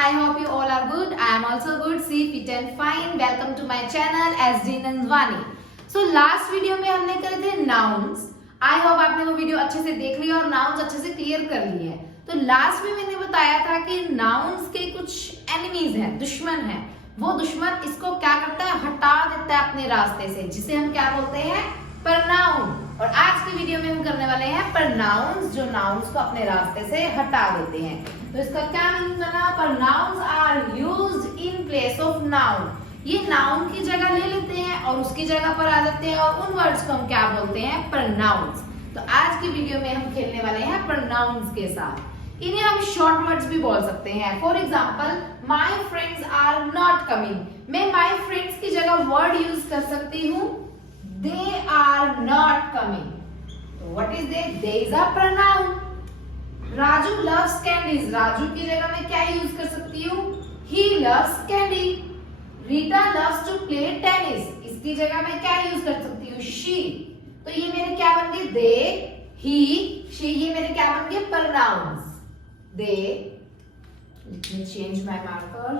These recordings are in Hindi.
I hope you all are good. I am also good. See, fit and fine. Welcome to my channel SD Nanzwani. So last video में हमने करे थे nouns. I hope आपने वो वीडियो अच्छे से देख लिया और nouns अच्छे से क्लियर कर लिए हैं. तो लास्ट में मैंने बताया था कि nouns के कुछ enemies हैं, दुश्मन हैं. वो दुश्मन इसको क्या करता है, हटा देता है अपने रास्ते से, जिसे हम क्या बोलते हैं, pronoun. और आज की वीडियो में हम करने वाले हैं pronouns, जो nouns को अपने रास्ते से हटा देते हैं. तो इसका क्या मीनिंग बना, pronouns are used in place of noun. ये noun की जगह ले लेते हैं और उसकी जगह पर आ जाते हैं और उन वर्ड्स को हम क्या बोलते हैं, pronouns. तो आज की वीडियो में हम खेलने वाले हैं pronouns के साथ. इन्हें हम शॉर्ट वर्ड्स भी बोल सकते हैं. For example, my friends are not coming. मैं my friends की जगह वर्ड यूज कर सकती हूँ they are not coming. तो what is they? They is a pronoun. Raju loves candies. Raju की जगह मैं क्या यूज कर सकती हूँ, he loves candy. Rita loves to play tennis. इसकी जगह मैं क्या यूज कर सकती हूँ, she. तो ये मेरे क्या बन गए, they, he, she. ये मेरे क्या बन गए, pronouns. They. Let me change my marker.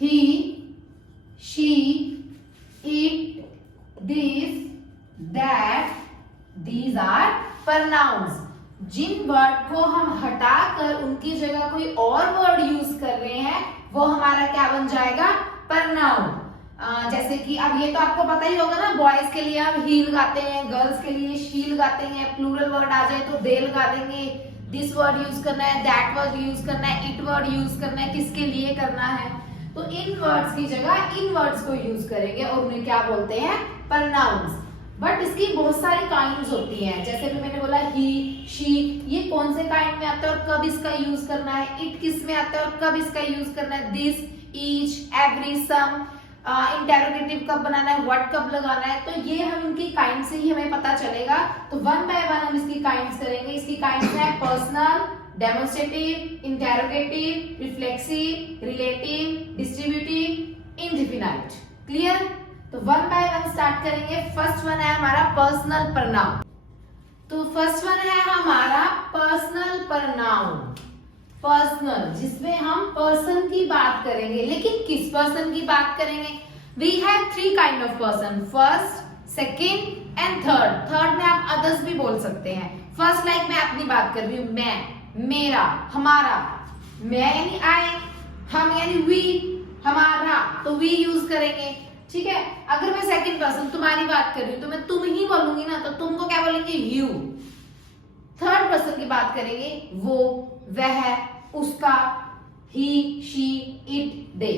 He, she, it, this, that. These are pronouns. जिन वर्ड को हम हटाकर उनकी जगह कोई और वर्ड यूज कर रहे हैं वो हमारा क्या बन जाएगा, pronoun. जैसे कि अब ये तो आपको पता ही होगा ना, बॉयज के लिए हम ही लगाते हैं, गर्ल्स के लिए शी लगाते हैं. प्लूरल वर्ड आ जाए तो दे लगा देंगे. दिस वर्ड यूज करना है, दैट वर्ड यूज करना है, इट वर्ड यूज करना है, किसके लिए करना है. तो इन वर्ड्स की जगह इन वर्ड्स को यूज करेंगे और उन्हें क्या बोलते हैं, pronouns. बट इसकी बहुत सारी काइंड्स होती हैं. जैसे भी मैंने बोला ही, शी, ये कौन से काइंड में आता है और कब इसका यूज करना है. इट किस में आता है और कब इसका यूज करना है. This, each, every, some. Interrogative कब बनाना है, व्हाट कब लगाना है. तो ये हम इनकी काइंड से ही हमें पता चलेगा. तो वन बाय वन हम इसकी काइंड्स करेंगे. इसकी काइंड्स है personal, demonstrative, interrogative, reflexive, relative, distributive, indefinite. Clear. तो वन बाय वन स्टार्ट करेंगे. फर्स्ट वन है हमारा पर्सनल pronoun. तो फर्स्ट वन है हमारा पर्सनल pronoun. पर्सनल, जिसमें हम पर्सन की बात करेंगे. लेकिन किस पर्सन की बात करेंगे, we have three kind of person, first, second and third. थर्ड में आप अदर्स भी बोल सकते हैं. फर्स्ट लाइक मैं अपनी बात कर रही हूँ, मैं, मेरा, हमारा. मैं यानी आई, हम यानी वी, हमारा, तो वी यूज करेंगे. ठीक है. अगर मैं सेकंड पर्सन तुम्हारी बात कर रही हूँ तो मैं तुम ही बोलूंगी ना, तो तुम को क्या बोलेंगे, यू. थर्ड पर्सन की बात करेंगे, वो, वह, उसका, ही, शी, इट, दे.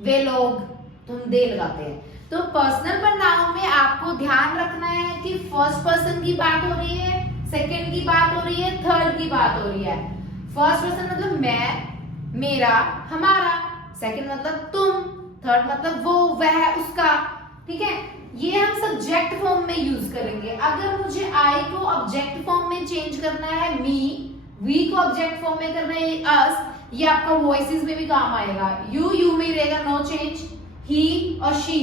वे लोग, तुम दे लगाते हैं. तो पर्सनल प्रोनाउन में आपको ध्यान रखना है कि फर्स्ट पर्सन की बात हो रही है, सेकंड की बात हो रही है, थर्ड की बात हो रही है. फर्स्ट पर्सन मतलब मैं, मेरा, हमारा. सेकंड मतलब तुम. थर्ड मतलब वो, वह, उसका. ठीक है. ये हम सब्जेक्ट फॉर्म में यूज करेंगे. अगर मुझे आई को ऑब्जेक्ट फॉर्म में चेंज करना है, मी, वी को ऑब्जेक्ट फॉर्म में करना है, अस. ये आपका वॉइसेस में भी काम आएगा. यू में रहेगा, नो चेंज. ही और शी,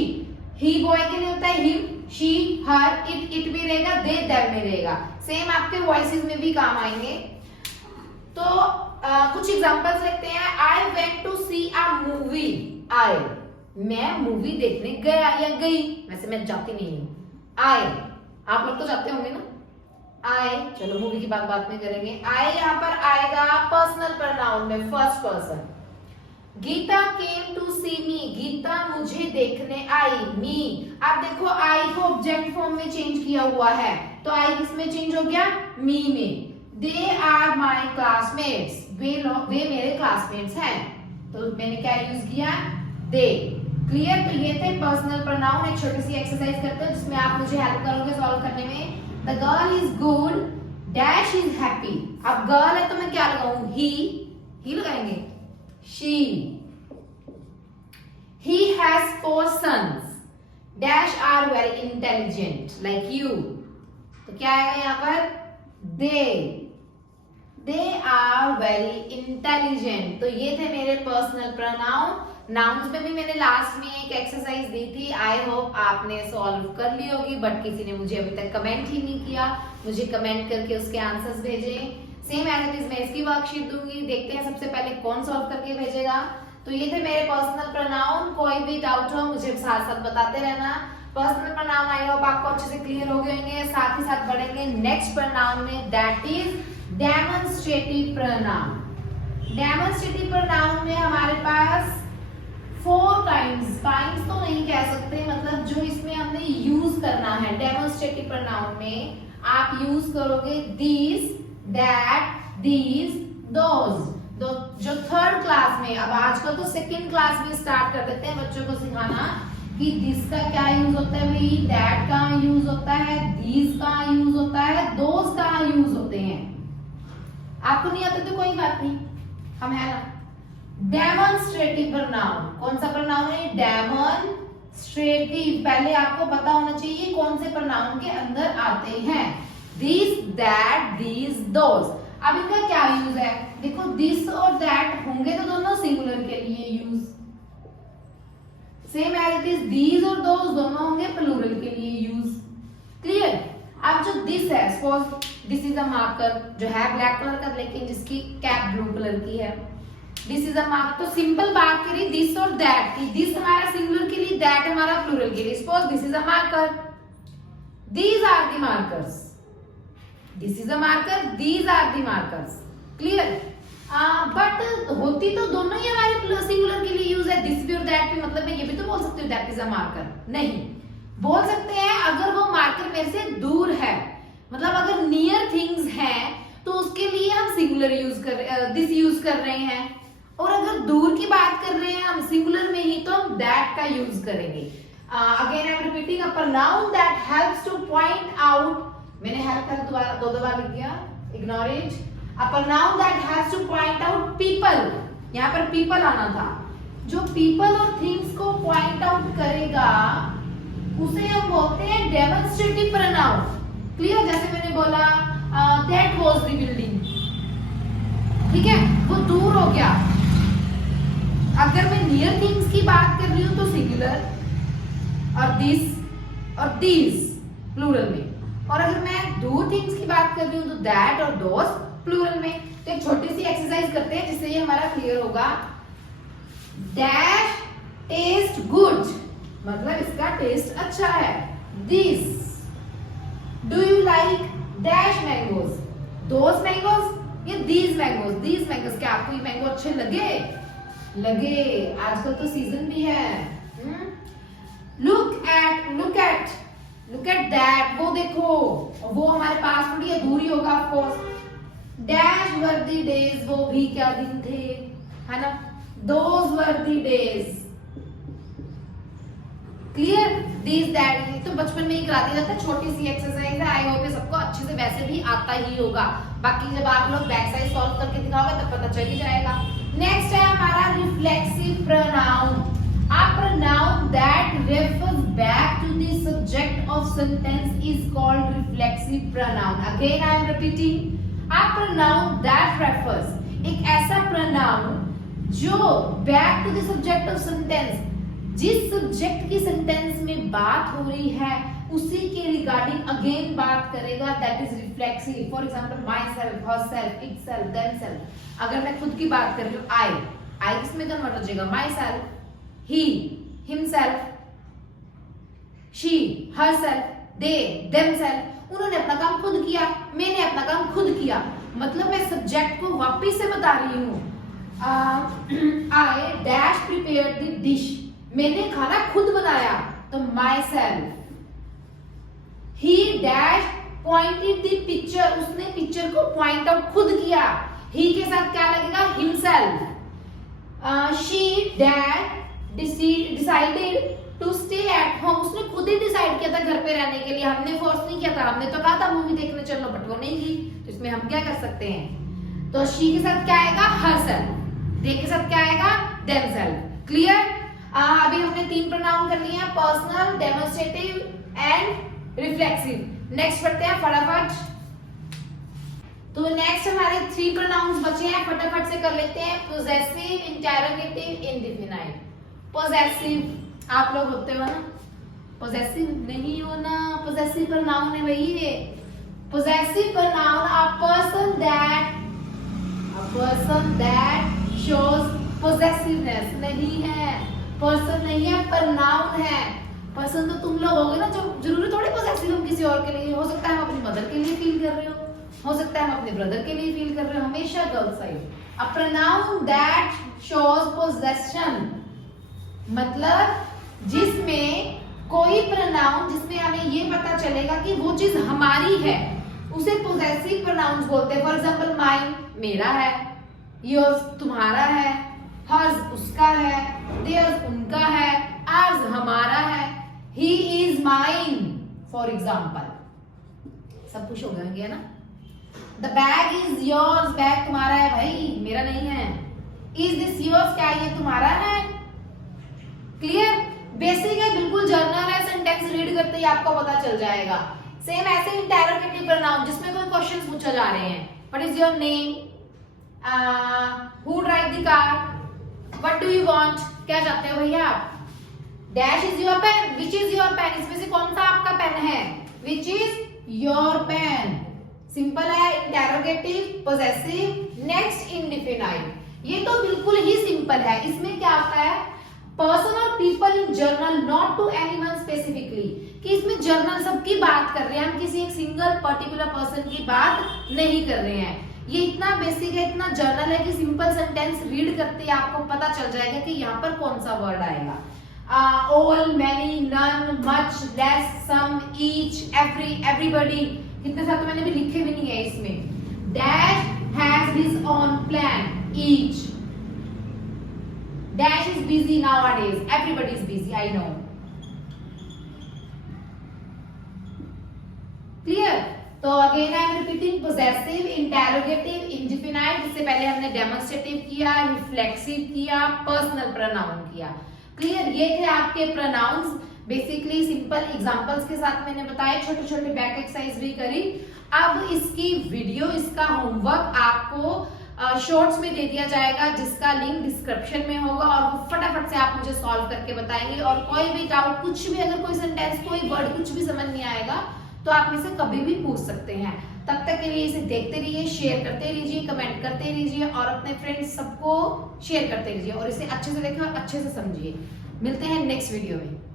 ही बॉय के लिए होता है, हिम, शी, हर, इट भी रहेगा, दे, देम में रहेगा. सेम आपके वॉइसेस में भी काम आएंगे. तो कुछ एग्जांपल्स लिखते हैं. I went to see a movie. I, मैं मूवी देखने गया या गई. वैसे मैं जाती नहीं हूँ. आए, आप लोग तो जाते होंगे ना. आए, चलो मूवी की बात बाद में करेंगे. आए यहाँ पर आएगा पर्सनल प्रोनाउन में, first person. Geeta came to see me. Geeta मुझे देखने आई. मी. आप देखो आई को ऑब्जेक्ट फॉर्म में चेंज किया हुआ है, तो आई किसमें चेंज हो गया, मी में. They are my classmates. वे मेरे क्लासमेट्स हैं. तो मैंने क्या यूज किया, दे. क्लियर. तो ये थे पर्सनल प्रोनाउन. एक छोटी सी एक्सरसाइज करते हैं जिसमें आप मुझे हेल्प करोगे सॉल्व करने में. The girl is good, dash is happy. अब गर्ल है तो मैं क्या लगाऊं, ही लगाएंगे. She, he has 4 sons, dash are very intelligent like you. तो क्या आएगा यहाँ पर, दे आर वेरी इंटेलिजेंट. तो ये थे मेरे पर्सनल प्रोनाउन. नाउन्स में भी मैंने लास्ट में एक एक्सरसाइज दी थी. आई होप आपने सॉल्व कर ली होगी, बट किसी ने मुझे अभी तक कमेंट ही नहीं किया. मुझे कमेंट करके उसके आंसर्स भेजें. सेम एज इट इज मैं इसकी वर्कशीट दूंगी। देखते हैं सबसे पहले कौन सॉल्व करके भेजेगा। तो ये थे मेरे पर्सनल प्रोनाउन। कोई भी डाउट हो मुझे साथ साथ बताते रहना। पर्सनल प्रोनाउन आई होप आपको अच्छे से क्लियर हो गए होंगे। साथ ही साथ बढ़ेंगे नेक्स्ट प्रोनाउन में, that is demonstrative pronoun. Demonstrative pronoun में हमारे पास 4 काइंड्स तो नहीं कह सकते, मतलब जो इसमें हमने यूज करना है डेमोन्स्ट्रेटिव प्रोनाउन में आप यूज करोगे दिस, दैट, दीज, दोज। जो 3rd क्लास में, अब आजकल तो 2nd क्लास में स्टार्ट कर देते हैं बच्चों को सिखाना कि दिस का क्या यूज होता है भाई, दैट कहाँ यूज होता है, दीज कहाँ यूज होता है, दोज कहाँ यूज होते हैं। आपको नहीं आते तो कोई बात नहीं, हम है ना। डेमोन्स्ट्रेटिव प्रोनाउन कौन सा प्रोनाउन है? डेमोन्स्ट्रेटिव। पहले आपको पता होना चाहिए कौन से प्रोनाउन के अंदर आते हैं। This, that, these, those. अब इनका क्या यूज है? देखो दिस और दैट होंगे तो दोनों सिंगुलर के लिए use, same as it is these और दोज दोनों होंगे प्लूरल के लिए यूज। क्लियर? अब जो दिस है, suppose this is a marker जो है ब्लैक कलर का लेकिन जिसकी कैप ब्लू कलर की है, दिस इज अ मार्कर। तो सिंपल बात करिए दिस और दैट की, दिस हमारा सिंगुलर के लिए, दैट हमारा प्लूरल के लिए। Suppose this is a marker, these are the markers, this is a marker, these are the markers. Clear? But होती तो दोनों ही हमारे सिंगुलर के लिए यूज है, दिस भी और दैट भी। मतलब मैं ये भी तो बोल सकती हूँ दैट इज अ मार्कर, नहीं बोल सकते हैं अगर वो मार्कर मेरे से दूर है, मतलब अगर नियर थिंग्स हैं तो उसके लिए हम सिंगुलर यूज कर दिस यूज कर रहे हैं, और अगर दूर की बात कर रहे हैं हम सिंगुलर में ही तो हम दैट का यूज करेंगे। Again I am repeating, a pronoun that helps two point out, मैंने हेल्प दोबारा 2 बार लिख दिया, ignore it. A pronoun that has to point out people, यहाँ पर people आना था, जो people और things को point out करेगा उसे हम बोलते हैं demonstrative pronoun। क्लियर? जैसे मैंने बोला that was the building, ठीक है, वो दूर हो गया। अगर मैं near things की बात कर रही हूँ तो singular और this और these plural में, और अगर मैं दूर थिंग्स की बात कर रही हूँ तो दैट और दोस प्लूरल में। तो एक छोटी सी एक्सरसाइज करते हैं जिससे ये हमारा क्लियर होगा। डैश टेस्ट गुड, मतलब इसका टेस्ट अच्छा है। This, do you like dash mangoes, those mangoes या दीज मैंगोज, दीज मैंगोज। क्या आपको ये मैंगो अच्छे लगे? आजकल तो सीजन भी है। लुक एट दैट, वो देखो, वो हमारे पास थोड़ी दूरी होगा of course. Dash were the days, वो भी क्या दिन थे, है ना। Those were the days. Clear? This that तो बचपन में ही करा दिया जाता है, छोटी सी एक्सरसाइज है। आई होप ये सबको अच्छे से वैसे भी आता ही होगा, बाकी जब आप लोग बैक साइड सॉल्व करके दिखाओगे तब पता चल ही जाएगा। नेक्स्ट है हमारा reflexive pronoun. A pronoun that refers back to the subject of sentence is called reflexive pronoun. Again I am repeating, a pronoun that refers, एक ऐसा pronoun जो back to the subject of sentence, जिस subject की sentence में बात हो रही है उसी के regarding again बात करेगा, that is reflexive. For example, myself, herself, itself, themself. अगर मैं खुद की बात कर रही हूँ I किसमें कन्वर्ट हो जाएगा? myself, he, himself, she, herself, they, themselves। उन्होंने अपना काम खुद किया, मैंने अपना काम खुद किया, मतलब मैं सब्जेक्ट को वापिस से बता रही हूँ। I dash prepared the dish, मैंने खाना खुद बनाया, तो myself। He dash pointed the picture, उसने पिक्चर को पॉइंट आउट खुद किया, he के साथ क्या लगेगा? himself। She dash decided to stay at home, उसने खुद ही डिसाइड किया था घर पे रहने के लिए, हमने फोर्स नहीं किया था। हमने तो कहा था मूवी देखने चलो, बट वो नहीं गई, तो इसमें हम क्या कर सकते हैं? तो she के साथ क्या आएगा? herself, they के साथ क्या आएगा? themselves। क्लियर? अभी हमने 3 प्रोनाउन कर लिए हैं, personal, demonstrative and reflexive. Next पढ़ते हैं फटाफट। तो नेक्स्ट हमारे 3 प्रोनाउंस बचे हैं, फटाफट से कर लेते हैं। Possessive, interrogative, indefinite. पोजेसिव आप लोग होते हो ना? पोजेसिव नहीं हो ना, पोजेसिव प्रोनाउन है भाई ये। Possessive pronoun, a person that person that shows possessiveness नहीं है, पर्सन नहीं है, प्रनाउन है। पर्सन तो तुम लोग होगे ना, जो जरूरी थोड़ी पोजेसिव हम किसी और के लिए, हो सकता है हम अपनी मदर के लिए फील कर रहे हो सकता है हम अपने ब्रदर के लिए फील कर रहे हो, हमेशा girl side. A pronoun that shows possession मतलब जिसमें कोई pronoun जिसमें हमें ये पता चलेगा कि वो चीज हमारी है, उसे possessive pronouns बोलते हैं। फॉर एग्जाम्पल माइन मेरा है, योर्स तुम्हारा है, हर्स उसका है, देयर्स उनका है, आर्स हमारा है, he is mine for example. सब कुछ हो गया ना। The bag is yours, bag तुम्हारा है भाई, मेरा नहीं है। इज दिस योर्स, क्या ये तुम्हारा है? क्लियर? बेसिक है, बिल्कुल जर्नल है, सेंटेंस रीड करते ही आपको पता चल जाएगा। सेम ऐसे इंटरोगेटिव प्रोनाउन जिसमें कोई क्वेश्चंस पूछा जा रहे हैं। What is your name, who drive the car, what do you want, क्या चाहते हो भैया आप? Dash is your pen, which is your pen, इसमें से कौन सा आपका पेन है? Which is your pen. Simple है, इंटरोगेटिव, पोजेसिव, नेक्स्ट इंडेफिनाइट। ये तो बिल्कुल ही सिंपल है। इसमें क्या आता है? पर्सन और people in general, not to anyone specifically, कि इसमें जनरल सबकी बात कर रहे हैं, हम किसी एक सिंगल पर्टिकुलर पर्सन की बात नहीं कर रहे हैं। ये इतना बेसिक है, इतना जनरल है कि सिंपल सेंटेंस रीड करते ही आपको पता चल जाएगा कि यहाँ पर कौन सा वर्ड आएगा। All, many, none, much, less, some, each, every, everybody, कितने सारे तो मैंने भी लिखे भी नहीं है इसमें। Dash has his own plan, each. Dash is busy nowadays, everybody is busy, I know. Clear? तो again I am repeating, possessive, interrogative, indefinite, इससे पहले हमने डेमोन्स्ट्रेटिव किया, रिफ्लेक्सिव किया, पर्सनल प्रोनाउन किया। क्लियर? ये थे आपके प्रोनाउंस। बेसिकली सिंपल एग्जांपल्स के साथ मैंने बताया, छोटे छोटे बैक एक्सरसाइज भी करी। अब इसकी वीडियो, इसका होमवर्क आपको शॉर्ट्स में दे दिया जाएगा, जिसका लिंक डिस्क्रिप्शन में होगा, और वो फटाफट से आप मुझे सॉल्व करके बताएंगे। और कोई भी डाउट, कुछ भी, अगर कोई सेंटेंस, कोई वर्ड कुछ भी समझ नहीं आएगा तो आप मुझसे कभी भी पूछ सकते हैं। तब तक के लिए इसे देखते रहिए, शेयर करते रहिए, कमेंट करते रहिए और अपने फ्रेंड्स सबको शेयर करते रहिए, और इसे अच्छे से देखें और अच्छे से समझिए। मिलते हैं नेक्स्ट वीडियो में।